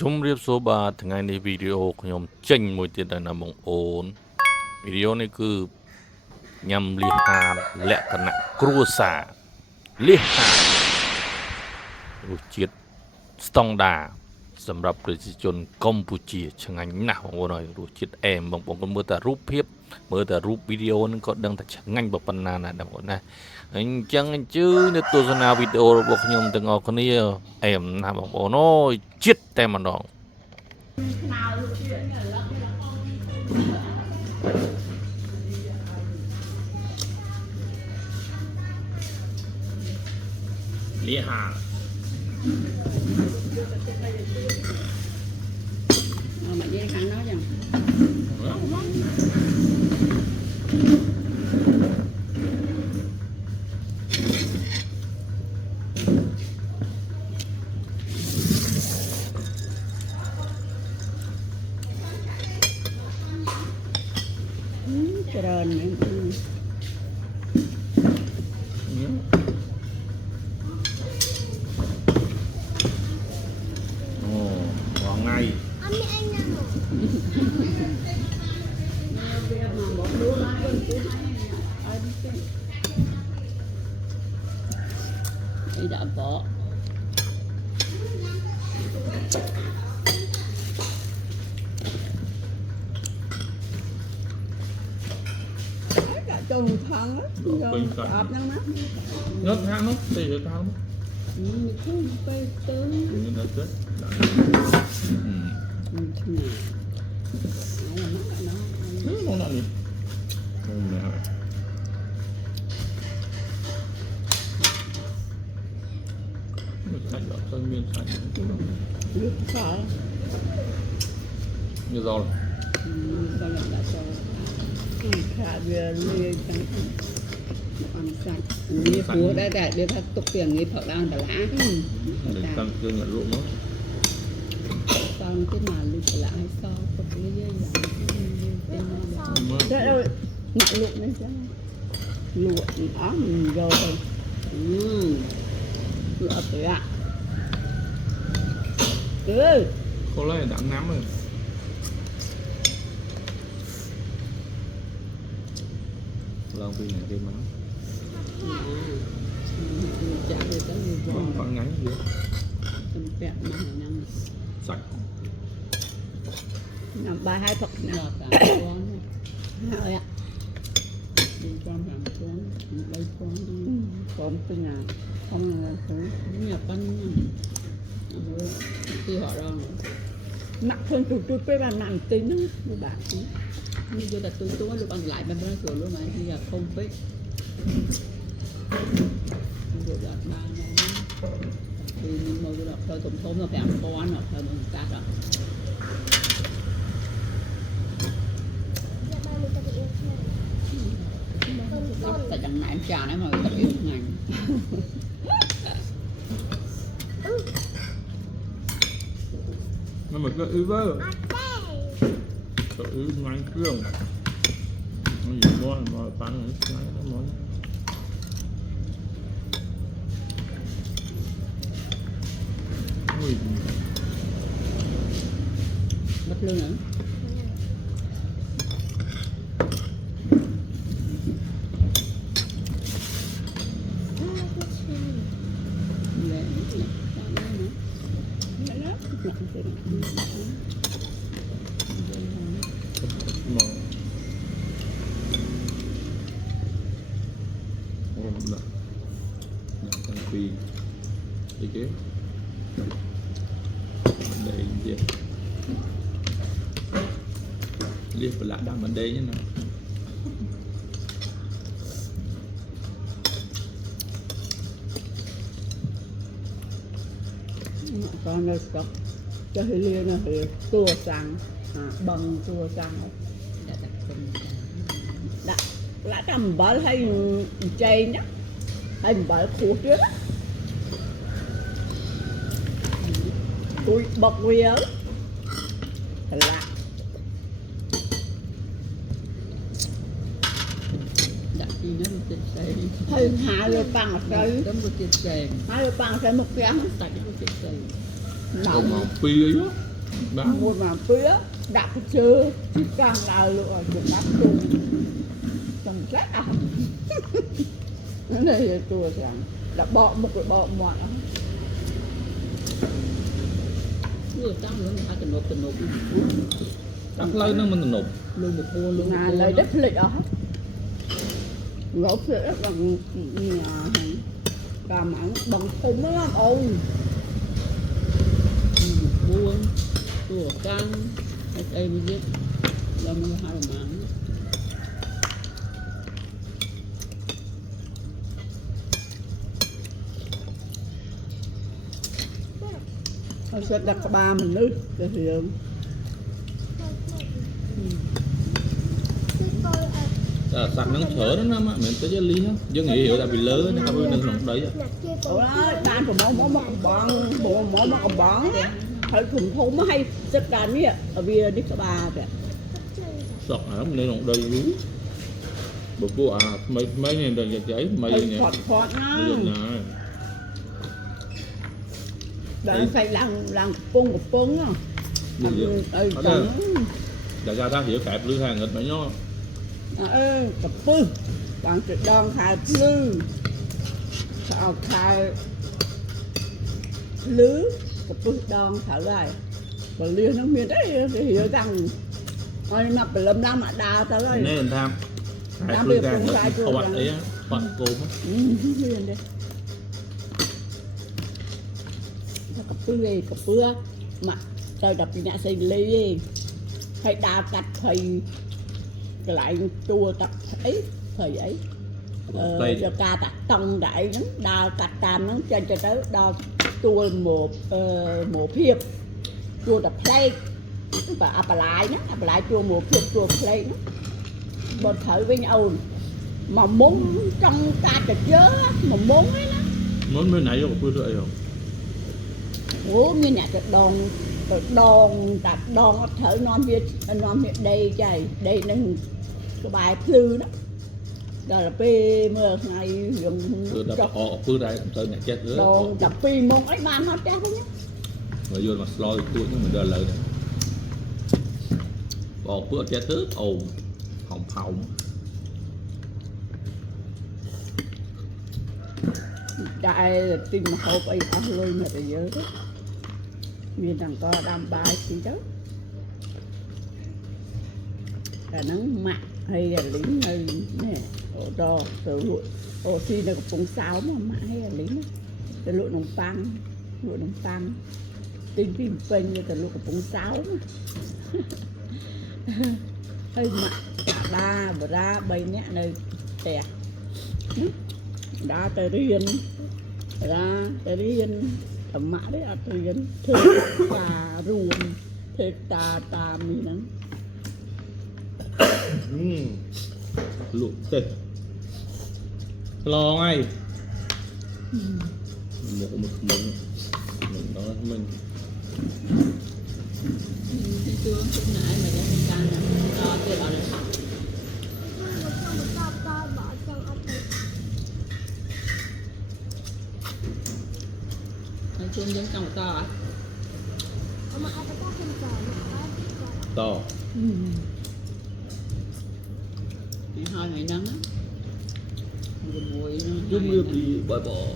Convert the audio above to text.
Chúng riêng số 3 tháng ngày này video của nhóm chênh mùi tiết là nằm ổn. Video này cứ nhằm lý hàn lẹ cả nặng cua xả lý hàn chiết stong đà sầmรับប្រជាជនកម្ពុជាឆ្ងាញ់ណាស់បងប្អូនហើយរសជាតិអែមបងប្អូនក៏មើលតែរូបភាពមើលតែរូបវីដេអូហ្នឹងក៏ដឹងថាឆ្ងាញ់ប៉ុណ្ណាណាបងប្អូនណាអញ្ចឹងអញ្ជើញទៅទស្សនាវីដេអូរបស់ខ្ញុំទាំងអស់គ្នាអែមណាស់បងប្អូនអូយជាតិតែម្ដងលីហាmà dây khăn nó chẳng trơn ngon ngay đi đã bỏ cho một thằng á, ập năng mắt, nhớt thang nó, tì được thang nó, không phải tới, như nó chết, không nào gì, sạch ở sân miên sạch, nước sợ, như rau này, sao lại đã sợ, khá về lê chẳng ăn sạch, như phú đây để đưa thật tục tiền như thợ đang đã lá, để tăng cương là rượu nó, xong cái mà lụt lá hay so, có cái gì vậy, đâu, nặng lụt đấy chứ, lụt đó mình rồi, lụt rồi ạ, có lẽ đã ngắm rồi. Lòng phi này thêm máu chả được cái gì khoảng ngắn gì tầm vẹn mà năm sạch năm ba hai thật nào rồi ạ đi con làm con lấy con từ nhà không là thứ nhà con khi họ đang nặng hơn tụi tôi với bà nặng tính nó bạn như giờ là tôi lúc ăn lại bên đó rồi lúc này thì là không biết rồi là ba thì mình mời được thôi tổng thống là phải ăn con rồi thôi mình cắt rồi tại chẳng nãy em trà đấy mà tập yếu ngành nó mà cái ứ vơ cái ứ ngang cương nó gì ngon mà bán cái nó món mất lương nữa phi đi kế đây gì liệt và lạ đang ở đây nhé nào con nó có cho hơi liên là hơi tua sang bằng tua sang đã cầm bál hay chay nhá hay bál khô trước tôi bọc quỳ ớt là hơi hai lô bằng ở đây hai lô bằng sẽ một cái sạch đâu mà phi ấy á một mà phía đặt chưa chứ càng là lựa được đắp chung trong rất à nó này tôi rằng đã bỏ một cái bỏ mọi người tăng nữa hai tình nộp Tăng lấy nó mình nộp. luôn một cô luôn là lấy đất lịch đó gốc sẽ bằng cả mảng bằng thùng đó lắm ôi buông của căng đây mới biết là mua hai mảng nó sẽ đặt cả ba mình nước để hiểu Sạch nó chở nó lắm á, mình tới với lý á. Chứ nghĩ hiểu là bị lớn nó không có nâng nồng đấy. ủa đó ban của món mà còn món mà còn bón phải thùng thùng mới hay rất đàn ấy ở bia đi cả ba kìa Sọt hả, mình nâng nồng đầy dữ. Bữa cô à, mấy này đời giấy, mấy này. phọt nó đã phải làm cục pung á Đại gia ta hiểu kẹp lư hàng nghịch mấy nhó. cặp pư bằng cái đòn khai lư sao khai lứ cặp pư đòn thở lại và liên nó miền đấy thì hiểu rằng ôi mà phải làm năm mà đào ta rồi Nên tham. Hai lư hàng nghịch không bật ấy á, bật cốm á. liền đây cặp pư mà trời đập nhà xây ly phải đào cạch thì cái lại chua tập ấy thời ấy cho ca tạc tông đại nó đào tạc tam nó cho tới đào chua một hiệp chua tập play và áp lại chua một hiệp chua play nó bật thử với nhau mà muốn trong ca trật chớ mà muốn ấy đó Muốn bên này có bữa rưỡi không? ủa như nhà trật đòn thử non biết đây chạy đây nó cái bài thư đó đó là pê mưa ngày dùng đập họ bữa đây cũng tới nhà chết nữa. đòn đập pê mong ấy ban hết chết nhá Rồi vô mà slow tuổi nhưng mình đợi lời này. Bỏ bữa chết thứ ồn hồng đại tìm hộp ấy ăn luôn mà để nhớ đó miền thằng co đam bài gì đó là nắng mặn hay là lính nơi nè ổ đò từ ổ xi là cũng sáu mà mặn hay là lính từ lụa nồng tăng tinh phim phênh như từ lụa cũng sáu hơi mặn ba bữa ra bay nhẹ nơi tè đã tới riêng ra tới riêng tầm mã đấy à tới riêng thề tà ruộng thề tà mì nắng luộc tê lo ngay một mình đó mình thì chưa cũng nãy mà cái can là to tôi bảo là nói chung giống trong to à to thì hai ngày nắng á mùi nó giống như bị bội bộ